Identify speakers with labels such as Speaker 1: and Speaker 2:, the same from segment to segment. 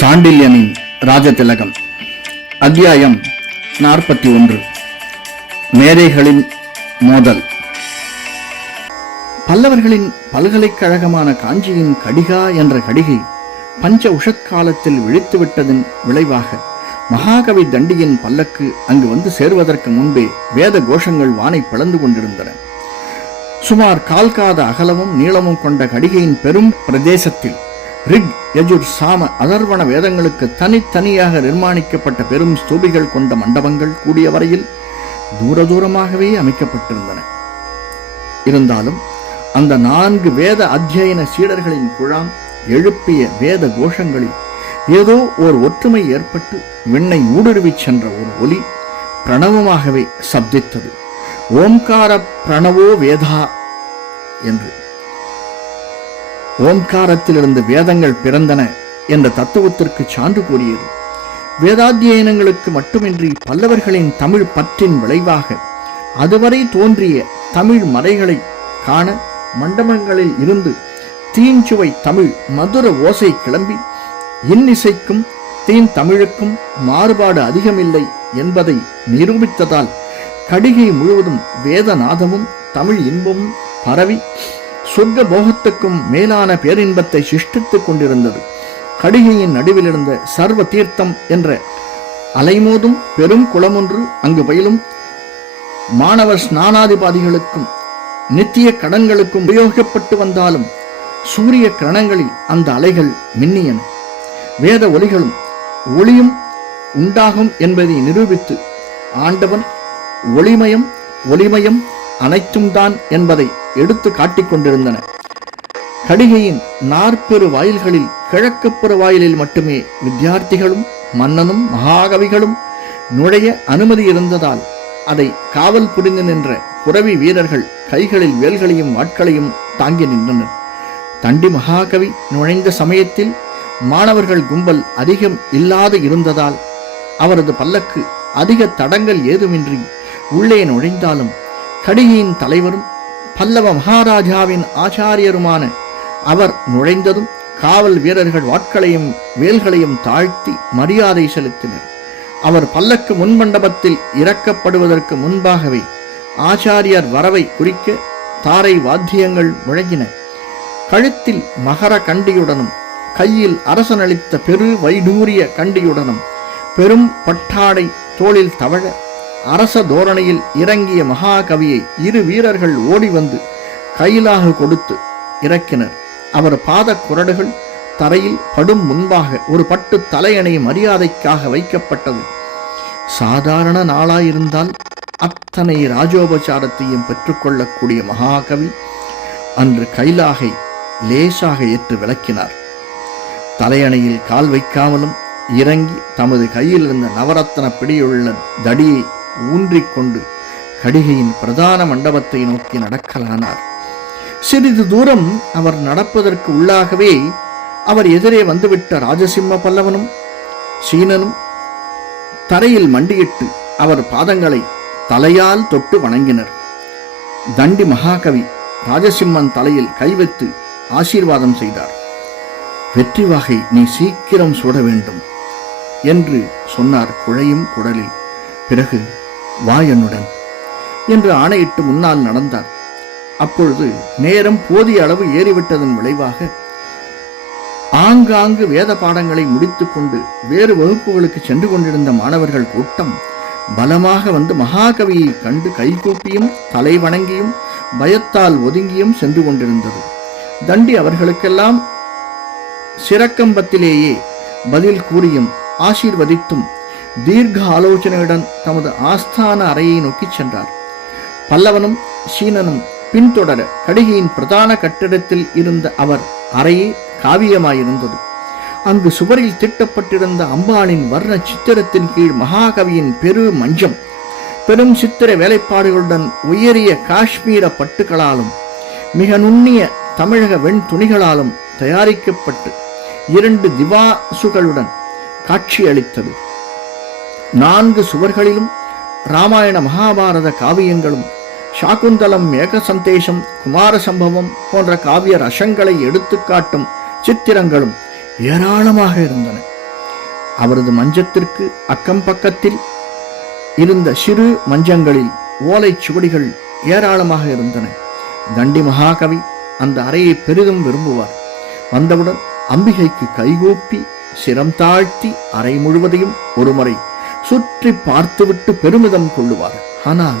Speaker 1: சாண்டில்யனின் ராஜதிலகம் அத்தியாயம் நாற்பத்தி ஒன்று மேதைகளின் மோதல். பல்லவர்களின் பல்கலைக்கழகமான காஞ்சியின் கடிகா என்ற கடிகை பஞ்ச உஷக்காலத்தில் விழித்துவிட்டதன் விளைவாக மகாகவி தண்டியின் பல்லக்கு அங்கு வந்து சேருவதற்கு முன்பே வேத கோஷங்கள் வானை பிளந்து கொண்டிருந்தன. சுமார் கால்காத அகலமும் நீளமும் கொண்ட கடிகையின் பெரும் பிரதேசத்தில் ரிக் யஜுர் சாம அதர்வன வேதங்களுக்கு தனித்தனியாக நிர்மாணிக்கப்பட்ட பெரும் ஸ்தூபிகள் கொண்ட மண்டபங்கள் கூடிய வரையில் தூர தூரமாகவே அமைக்கப்பட்டிருந்தன. இருந்தாலும் அந்த நான்கு வேத அத்தியன சீடர்களின் குழாம் எழுப்பிய வேத கோஷங்களில் ஏதோ ஒரு ஒற்றுமை ஏற்பட்டு விண்ணை ஊடுருவிச் சென்ற ஒரு ஒலி பிரணவமாகவே சப்தித்தது. ஓம்கார பிரணவோ வேதா என்று. ஓம்காரத்திலிருந்து வேதங்கள் பிறந்தன என்ற தத்துவத்திற்கு சான்று கூறியது. வேதாத்தியனங்களுக்கு மட்டுமின்றி பல்லவர்களின் தமிழ் பற்றின் விளைவாக அதுவரை தோன்றிய தமிழ் மறைகளை காண மண்டபங்களில் இருந்து தீஞ்சுவை தமிழ் மதுர ஓசை கிளம்பி இன்னிசைக்கும் தீன் தமிழுக்கும் மாறுபாடு அதிகமில்லை என்பதை நிரூபித்ததால் கடிகை முழுவதும் வேதநாதமும் தமிழ் இன்பமும் பரவி சொர்க்க போகத்துக்கும் மேலான பேரின்பத்தை சிஷ்டித்துக் கொண்டிருந்தது. கடிகையின் நடுவில் இருந்த சர்வ தீர்த்தம் என்ற அலைமோதும் பெரும் குளமொன்று அங்கு பயிலும் மாணவர் ஸ்நானாதிபாதிகளுக்கும் நித்திய கடன்களுக்கும் உபயோகப்பட்டு வந்தாலும் சூரிய கிரணங்களில் அந்த அலைகள் மின்னியன. வேத ஒலிகளும் ஒளியும் உண்டாகும் என்பதை நிரூபித்து ஆண்டவன் ஒளிமயம் ஒளிமயம் அனைத்தும் தான் என்பதை எடுத்து காட்டிக் கொண்டிருந்தன. கடிகையின் நாற்பெரு வாயில்களில் கிழக்குப்புற வாயிலில் மட்டுமே வித்தியார்த்திகளும் மன்னனும் மகாகவிகளும் நுழைய அனுமதி இருந்ததால் அதை காவல் புரிந்து நின்ற புறவி வீரர்கள் கைகளில் வேல்களையும் வாட்களையும் தாங்கி நின்றனர். தண்டி மகாகவி நுழைந்த சமயத்தில் மாணவர்கள் கும்பல் அதிகம் இல்லாது இருந்ததால் அவரது பல்லக்கு அதிக தடங்கள் ஏதுமின்றி உள்ளே நுழைந்தாலும் கடிகையின் தலைவரும் பல்லவ மகாராஜாவின் ஆச்சாரியருமான அவர் நுழைந்ததும் காவல் வீரர்கள் வாட்களையும் வேல்களையும் தாழ்த்தி மரியாதை செலுத்தினர். அவர் பல்லக்கு முன்மண்டபத்தில் இறக்கப்படுவதற்கு முன்பாகவே ஆச்சாரியர் வரவை குறிக்க தாரை வாத்தியங்கள் முழங்கின. கழுத்தில் மகர கண்டியுடனும் கையில் அரசனளித்த பெரு வைடூரிய கண்டியுடனும் பெரும் பட்டாடை தோளில் தவழ அரச தோரணையில் இறங்கிய மகாகவியை இரு வீரர்கள் ஓடி வந்து கையிலாக கொடுத்து இறக்கினர். அவர் பாத குரடுகள் தரையில் படும் முன்பாக ஒரு பட்டு தலையணை மரியாதைக்காக வைக்கப்பட்டது. சாதாரண நாளாயிருந்தால் அத்தனை ராஜோபச்சாரத்தையும் பெற்றுக்கொள்ளக்கூடிய மகாகவி அன்று கைலாகை லேசாக ஏற்று விளக்கினார். தலையணையில் கால் வைக்காமலும் இறங்கி தமது கையில் இருந்த நவரத்ன பிடியுள்ள தடியை ஊன்றிக்கொண்டு கடிகையின் பிரதான மண்டபத்தை நோக்கி நடக்கலானார். சிறிது தூரம் அவர் நடப்பதற்கு உள்ளாகவே அவர் எதிரே வந்துவிட்ட ராஜசிம்ம பல்லவனும் சீனனும் தரையில் மண்டியிட்டு அவர் பாதங்களை தலையால் தொட்டு வணங்கினர். தண்டி மகாகவி ராஜசிம்மன் தலையில் கை வைத்து ஆசீர்வாதம் செய்தார். வெற்றி வாகை நீ சீக்கிரம் சுட வேண்டும் என்று சொன்னார் குழையும் குடலில். பிறகு வா என்னுடன் என்று ஆணையிட்டு முன்னால் நடந்தார். அப்பொழுது நேரம் போதிய அளவு ஏறிவிட்டதன் விளைவாக ஆங்காங்கு வேத பாடங்களை முடித்துக்கொண்டு வேறு வகுப்புகளுக்கு சென்று கொண்டிருந்த மாணவர்கள் கூட்டம் பலமாக வந்து மகாகவியை கண்டு கைகூப்பியும் தலை வணங்கியும் பயத்தால் ஒதுங்கியும் சென்று கொண்டிருந்தது. தண்டி அவர்களுக்கெல்லாம் சிறக்கம்பத்திலேயே பதில் கூறியும் ஆசீர்வதித்தும் தீர்க்க ஆலோசனையுடன் தமது ஆஸ்தான அறையை நோக்கிச் சென்றார். பல்லவனும் சீனனும் பின்தொடர கடிகையின் பிரதான கட்டிடத்தில் இருந்த அவர் அறையே காவியமாயிருந்தது. அங்கு சுவரில் திட்டப்பட்டிருந்த அம்பானின் வர்ண சித்திரத்தின் கீழ் மகாகவியின் பெரு மஞ்சம் பெரும் சித்திர வேலைப்பாடுகளுடன் உயரிய காஷ்மீர பட்டுகளாலும் மிக நுண்ணிய தமிழக வெண் துணிகளாலும் தயாரிக்கப்பட்டு இரண்டு திவாசுகளுடன் காட்சியளித்தது. நான்கு சுவர்களிலும் ராமாயண மகாபாரத காவியங்களும் சாகுந்தலம் மேக சந்தேஷம் குமார சம்பவம் போன்ற காவிய ரசங்களை எடுத்துக்காட்டும் சித்திரங்களும் ஏராளமாக இருந்தன. அவரது மஞ்சத்திற்கு அக்கம் பக்கத்தில் இருந்த சிறு மஞ்சங்களில் ஓலைச் சுவடிகள் ஏராளமாக இருந்தன. தண்டி மகாகவி அந்த அறையை பெரிதும் விரும்புவார். வந்தவுடன் அம்பிகைக்கு கைகூப்பி சிரம் தாழ்த்தி அறை முழுவதையும் ஒருமுறை சுற்றி பார்த்துவிட்டு பெருமிதம் கொள்ளுவார். ஆனால்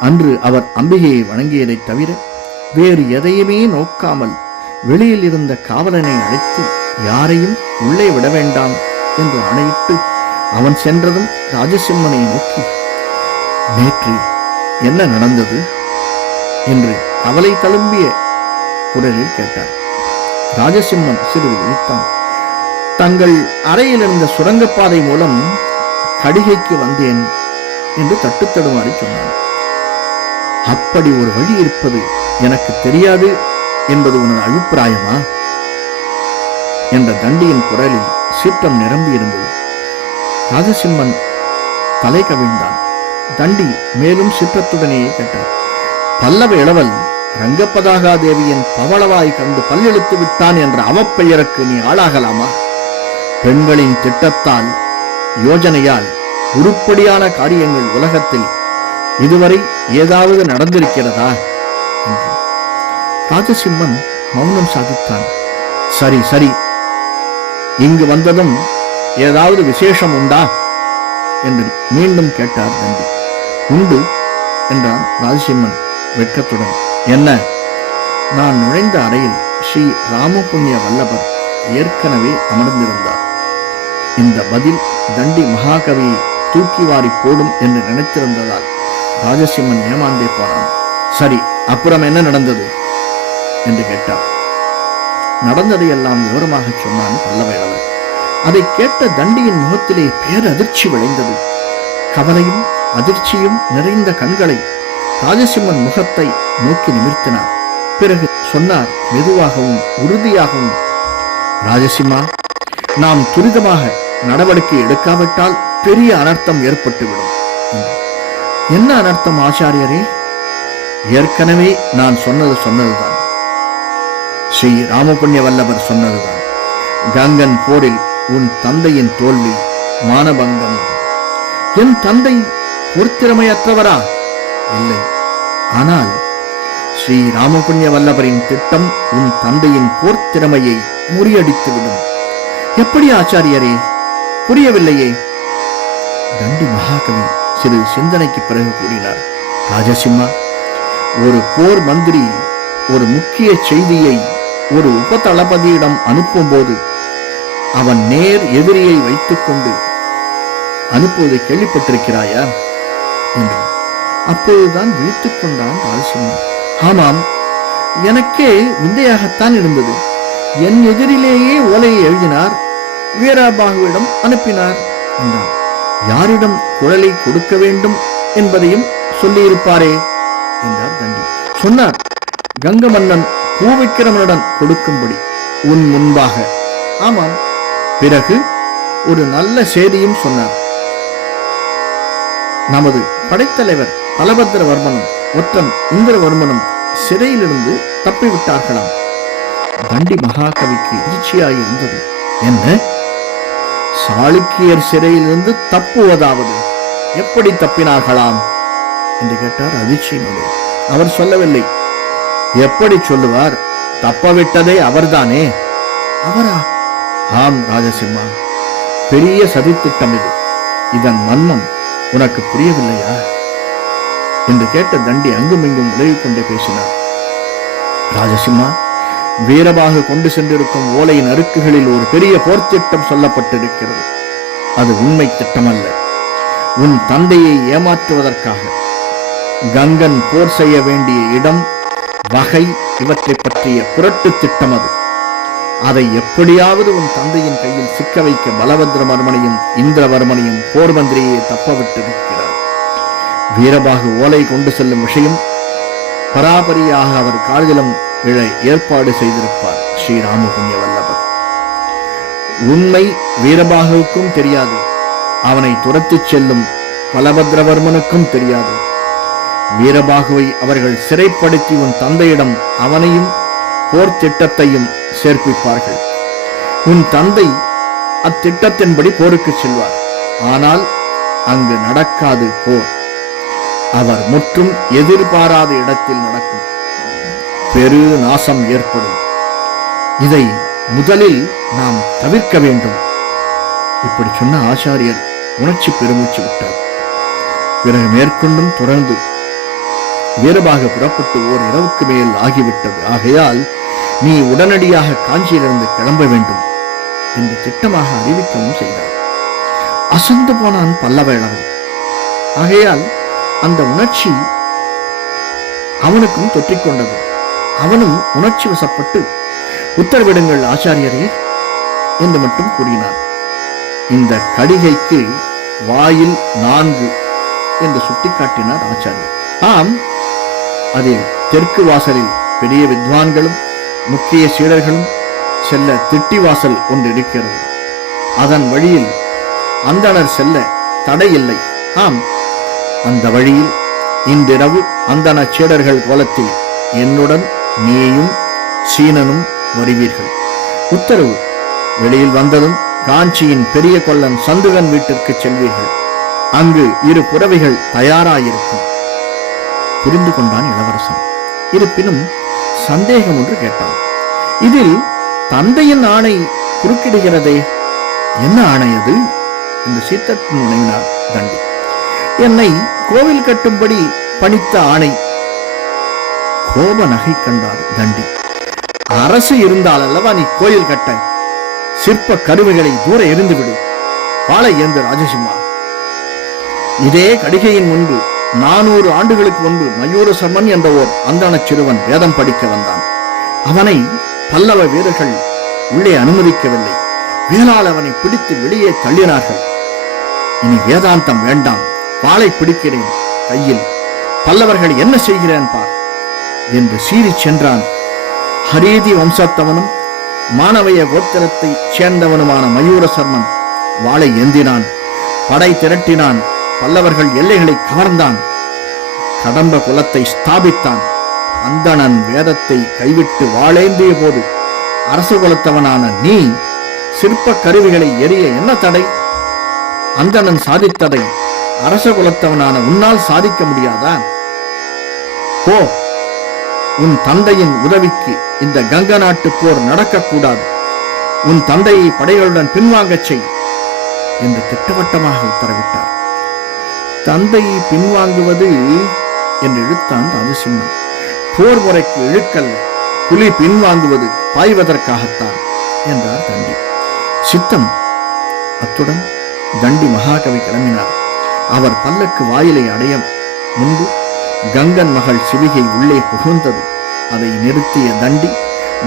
Speaker 1: அன்று அவர் அம்பிகையை வணங்கியதைத் தவிர வேறு எதையுமே நோக்காமல் வெளியில் இருந்த காவலனை அழைத்து யாரையும் உள்ளே விட வேண்டாம் என்று ஆணையிட்டு அவன் சென்றதும் ராஜசிம்மனை நோக்கி நேற்று என்ன நடந்தது? என்று அவளை தழும்பிய குரலில் கேட்டார். ராஜசிம்மன் சிறிது விழித்தான். தங்கள் அறையில் இருந்த சுரங்கப்பாதை மூலம் கடிகைக்கு வந்தேன் என்று தட்டுத்தடுமாறி சொன்னான். அப்படி ஒரு வழி இருப்பது எனக்கு தெரியாது என்பது உனது அபிப்பிராயமா? என்ற தண்டியின் குரலில் சீற்றம் நிரம்பி இருந்தது. ராஜசிம்மன் தலை கவிழ்ந்தான். தண்டி மேலும் சீற்றத்துடனேயே கேட்டார் பல்லவ இளவல் ரங்கப்பதாகா தேவியின் பவளவாய் கண்டு பல்லெழுத்து விட்டான் என்ற அவப்பெயருக்கு நீ ஆளாகலாமா? பெண்களின் திட்டத்தால் யோஜனையால் உருப்படியான காரியங்கள் உலகத்தில் இதுவரை ஏதாவது நடந்திருக்கிறதா? என்று. ராஜசிம்மன் மௌனம் சாதித்தான். சரி சரி. இங்கு வந்ததும் ஏதாவது விசேஷம் உண்டா? என்று மீண்டும் கேட்டார் நன்றி உண்டு என்றான் ராஜசிம்மன் வெட்கத்துடன். என்ன? நான் நுழைந்த அறையில் ஸ்ரீ ராமபுண்ணிய வல்லபர் ஏற்கனவே அமர்ந்திருந்தார். இந்த பதில் தண்டி மகாகவியை தூக்கி வாரி போடும் என்று நினைத்திருந்ததால் ராஜசிம்மன் ஏமாந்தே போனான். சரி அப்புறம் என்ன நடந்தது? என்று கேட்டார் நடந்ததையெல்லாம் விவரமாக சொன்னான் பல்லவேளவன் அதை கேட்ட தண்டியின் முகத்திலே பேரதிர்ச்சி விளைந்தது. கவலையும் அதிர்ச்சியும் நிறைந்த கண்களை ராஜசிம்மன் முகத்தை நோக்கி நிமிர்த்தினார். பிறகு சொன்னார் மெதுவாகவும் உறுதியாகவும் ராஜசிம்மா நாம் துரிதமாக நடவடிக்கை எடுக்காவிட்டால் பெரிய அனர்த்தம் ஏற்பட்டுவிடும். என்ன அனர்த்தம் ஆச்சாரியரே? ஏற்கனவே நான் சொன்னது சொன்னதுதான். ஸ்ரீ ராமபுண்ணிய வல்லவர் சொன்னதுதான். கங்கன் போரில் உன் தந்தையின் தோல்வி மானபங்கம். என் தந்தை பொறுத்திறமையற்றவரா இல்லை. ஆனால் ஸ்ரீ ராமபுண்ணிய வல்லவரின் திட்டம் உன் தந்தையின் போர்த்திறமையை முறியடித்துவிடும். எப்படி ஆச்சாரியரே? புரியவில்லையே. தண்டி மகாகவி சிறு சிந்தனைக்கு பிறகு கூறினார் ராஜசிம்மா ஒரு போர் மந்திரி ஒரு முக்கிய செய்தியை ஒரு உபதளபதியிடம் அனுப்பும்போது அவன் நேர் எதிரியை வைத்துக்கொண்டு அனுப்புவதை கேள்விப்பட்டிருக்கிறாயா? என்று. அப்போதுதான் விழித்துக் கொண்டான் ராஜசிம்மன் ஆமாம் எனக்கே விந்தையாகத்தான் இருந்தது. என் எதிரிலேயே ஓலையை எழுதினார். வீராபாகுவிடம் அனுப்பினார். என்றான். யாரிடம் குழலை கொடுக்க வேண்டும் என்பதையும் சொல்லியிருப்பாரே? என்றார் தண்டி சொன்னார் கங்க மன்னன் பூவிக்கிரமனுடன் கொடுக்கும்படி உன் முன்பாக. ஆமாம். பிறகு ஒரு நல்ல செய்தியும் சொன்னார். நமது படைத்தலைவர் பலபத்திரவர்மனும் ஒற்றன் இந்திரவர்மனும் சிறையிலிருந்து தப்பிவிட்டார்களாம். தண்டி மகாகவிக்கு அதிர்ச்சியாய் இருந்தது என்ன? சாளுக்கியர் சிறையிலிருந்து தப்புவதாவது. எப்படி தப்பினார்களாம்? என்று கேட்டார் அதிர்ச்சியினோடு. அவர் சொல்லவில்லை. எப்படி சொல்லுவார்? தப்பவிட்டதே அவர்தானே? அவரா? ஆம் ராஜசிம்மா. பெரிய சதித்திட்டம் இது. இதன் மர்மம் உனக்கு புரியவில்லையா? என்று கேட்ட தண்டி அங்குமிங்கும் உதவி கொண்டே பேசினார். ராஜசிம்மா வீரபாகு கொண்டு சென்றிருக்கும் ஓலையின் அறுக்குகளில் ஒரு பெரிய போர்த்திட்டம் சொல்லப்பட்டிருக்கிறது. அது உண்மை திட்டம் அல்ல உன் தந்தையை ஏமாற்றுவதற்காக. கங்கன் போர் செய்ய வேண்டிய இடம் வகை இவற்றை பற்றிய புரட்டு திட்டம் அது. அதை எப்படியாவது உன் தந்தையின் கையில் சிக்க வைக்க பலபத்ரவர்மனையும் இந்திரவர்மனையும் போர் மந்திரியை தப்பவிட்டிருக்கிறார். வீரபாகு ஓலை கொண்டு செல்லும் விஷயம் பராபரியாக அவர் கால்களும் இழை ஏற்பாடு செய்திருப்பார் ஸ்ரீராமபுண்ணிய வல்லபர். உண்மை வீரபாகவுக்கும் தெரியாது. அவனை துரத்திச் செல்லும் பலபத்ரவர்மனுக்கும் தெரியாது. வீரபாகுவை அவர்கள் சிறைப்படுத்தி உன் தந்தையிடம் அவனையும் போர் திட்டத்தையும் சேர்ப்பிப்பார்கள். உன் தந்தை அத்திட்டத்தின்படி போருக்கு செல்வார். ஆனால் அங்கு நடக்காது போர். அவர் முற்றும் எதிர்பாராத இடத்தில் நடக்கும். பெரு நாசம் ஏற்படும். இதை முதலில் நாம் தவிர்க்க வேண்டும். இப்படி சொன்ன ஆச்சாரியர் உணர்ச்சி பெருமூச்சு விட்டார். பிறகு மேற்கொண்டும் தொடர்ந்து வீரமாக புறப்பட்டு ஓர் இரவுக்கு மேல் ஆகிவிட்டது. ஆகையால் நீ உடனடியாக காஞ்சியிலிருந்து கிளம்ப வேண்டும் என்று திட்டமாக அறிவிக்கவும் செய்தார். அசந்து போனான் பல்லவேளவன் ஆகையால் அந்த உணர்ச்சி அவனுக்கும் தொற்றிக்கொண்டது. அவனும் உணர்ச்சி வசப்பட்டு உத்தரவிடுங்கள் ஆச்சாரியரே என்று மட்டும் கூறினார் இந்த கடிகைக்கு வாயில் நான்கு என்று சுட்டிக்காட்டினார் ஆச்சாரியர். ஆம் அதில் தெற்கு வாசலில் பெரிய வித்வான்களும் முக்கிய சீடர்களும் செல்ல திட்டி வாசல் ஒன்று இருக்கிறது. அதன் வழியில் அந்தணர் செல்ல தடை இல்லை. ஆம் அந்த வழியில் இன்றிரவு அந்தண சீடர்கள் கோலத்தில் என்னுடன் நீயும் சீனனும் வருவீர்கள். உத்தரவு. வெளியில் வந்ததும் காஞ்சியின் பெரிய கொல்லன் சந்துகன் வீட்டிற்கு செல்வீர்கள். அங்கு இரு புறவைகள் தயாராயிருக்கும். புரிந்து கொண்டான் இளவரசன். இருப்பினும் சந்தேகம் ஒன்று கேட்டான். இதில் தந்தையின் ஆணை குறுக்கிடுகிறதே. என்ன ஆணை அது? என்று சீத்தத்தின் நினைவினார் தண்டி. என்னை கோவில் கட்டும்படி பணித்த ஆணை கோப நகை கண்டார் தண்டி அரசு இருந்தால் அல்லவா நீ கோயில் கட்ட? சிற்ப கருவிகளை தூர எரிந்துவிடு பாலை ஏந்து ராஜசிம்மா. இதே கடிகையின் முன்பு நானூறு ஆண்டுகளுக்கு முன்பு மயூர சர்மன் என்ற ஓர் அந்தணச் சிறுவன் வேதம் படிக்க வந்தான். அவனை பல்லவ வீரர்கள் உள்ளே அனுமதிக்கவில்லை. வேளால் அவனை பிடித்து வெளியே தள்ளினார்கள். இனி வேதாந்தம் வேண்டாம். பாலை பிடிக்கிறேன் கையில். பல்லவர்கள் என்ன செய்கிறேன் பார் என்று சீறிச் சென்றான். ஹரீதி வம்சத்தவனும் மாணவிய கோத்திரத்தைச் சேர்ந்தவனுமான மயூர சர்மன் வாளை ஏந்தினான். படை திரட்டினான். பல்லவர்கள் எல்லைகளை கவர்ந்தான். கடம்ப குலத்தை ஸ்தாபித்தான். அந்தணன் வேதத்தை கைவிட்டு வாழேந்திய போது அரச குலத்தவனான நீ சிற்ப கருவிகளை எரிய என்ன தடை? அந்தணன் சாதித்ததை அரச குலத்தவனான உன்னால் சாதிக்க முடியாதா? போ உன் தந்தையின் உதவிக்கு இந்த கங்க நாட்டு போர் நடக்கக்கூடாது. உன் தந்தையை படைகளுடன் பின்வாங்கச் செய் என்று திட்டவட்டமாக உத்தரவிட்டார். தந்தையை பின்வாங்குவது என்று இழுத்தான் ராஜசிம்மன். போர் முறைக்கு இழுக்கல் புலி பின்வாங்குவது பாய்வதற்காகத்தான் என்றார் தண்டி சித்தம் அத்துடன் தண்டி மகாகவி கிளம்பினார். அவர் பல்லக்கு வாயிலை அடைய முன்பு கங்கன் மகள் சிவிகை உள்ளே புகுந்தது. அதை நிறுத்திய தண்டி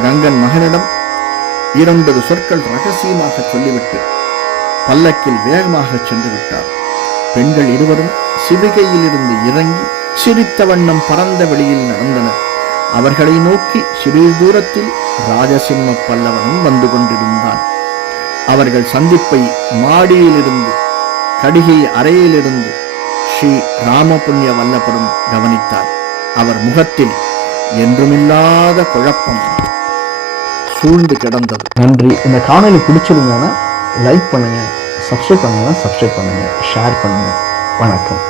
Speaker 1: கங்கன் மகனிடம் இரண்டது சொற்கள் ரகசியமாக சொல்லிவிட்டு பல்லக்கில் வேகமாக சென்று விட்டார். பெண்கள் இருவரும் சிவிகையில் இருந்து இறங்கி சிரித்த வண்ணம் பரந்த வெளியில் நடந்தனர். அவர்களை நோக்கி சிறிது தூரத்தில் ராஜசிம்ம பல்லவனும் வந்து கொண்டிருந்தான். அவர்கள் சந்திப்பை மாடியிலிருந்து கடிகை அறையிலிருந்து ஸ்ரீ ராமபுண்ணிய வல்லபரும் கவனித்தார். அவர் முகத்தில் என்றுமில்லாத குழப்பம் சூழ்ந்து கிடந்தது.
Speaker 2: நன்றி. இந்த காணொலி பிடிச்சிருந்தோன்னா லைக் பண்ணுங்கள் சப்ஸ்கிரைப் பண்ணுங்கள் சப்ஸ்கிரைப் பண்ணுங்கள் ஷேர் பண்ணுங்கள் வணக்கம்.